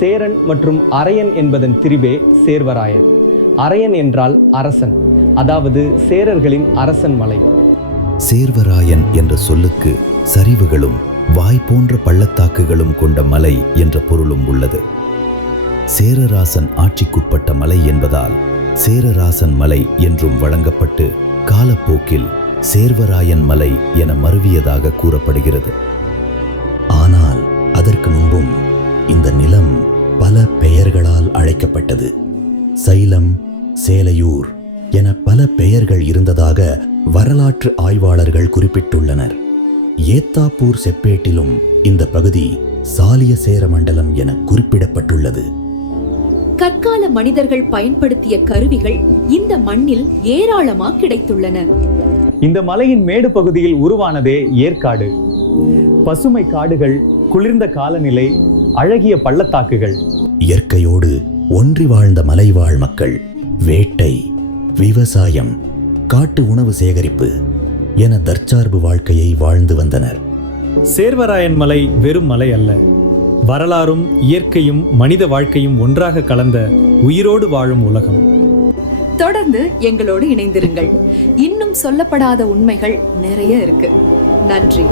சேரன் மற்றும் அரையன் என்பதன் திரிபே சேர்வராயன். அரையன் என்றால் அரசன், அதாவது சேரர்களின் அரசன் மலை. சேர்வராயன் என்ற சொல்லுக்கு சரிவுகளும் வாய் போன்ற பள்ளத்தாக்குகளும் கொண்ட மலை என்ற பொருளும் உள்ளது. சேரராசன் ஆட்சிக்குட்பட்ட மலை என்பதால் சேரராசன் மலை என்றும் வழங்கப்பட்டு காலப்போக்கில் சேர்வராயன் மலை என மருவியதாக கூறப்படுகிறது. ஆனால் அதற்கு முன்பும் இந்த நிலம் பல பெயர்களால் அழைக்கப்பட்டது. சைலம், சேலையூர் என பல பெயர்கள் இருந்ததாக வரலாற்று ஆய்வாளர்கள் குறிப்பிட்டுள்ளனர். ஏத்தாப்பூர் செப்பேட்டிலும் இந்த பகுதி சாலிய சேர மண்டலம் என குறிப்பிடப்பட்டுள்ளது. கற்கால மனிதர்கள் பயன்படுத்திய கருவிகள் இந்த மண்ணில் ஏராளமாக கிடைத்துள்ளன. இந்த மலையின் மேடு பகுதியில் உருவானதே ஏற்காடு. பசுமை காடுகள், குளிர்ந்த காலநிலை, அழகிய பள்ளத்தாக்குகள். இயற்கையோடு ஒன்றி வாழ்ந்த மலைவாழ் மக்கள் வேட்டை, விவசாயம், காட்டு உணவு சேகரிப்பு என தற்சார்பு வாழ்க்கையை வாழ்ந்து வந்தனர். சேர்வராயன் மலை வெறும் மலை அல்ல, வரலாறும் இயற்கையும் மனித வாழ்க்கையும் ஒன்றாக கலந்த உயிரோடு வாழும் உலகம். தொடர்ந்து எங்களோடு இணைந்திருங்கள். இன்னும் சொல்லப்படாத உண்மைகள் நிறைய இருக்கு. நன்றி.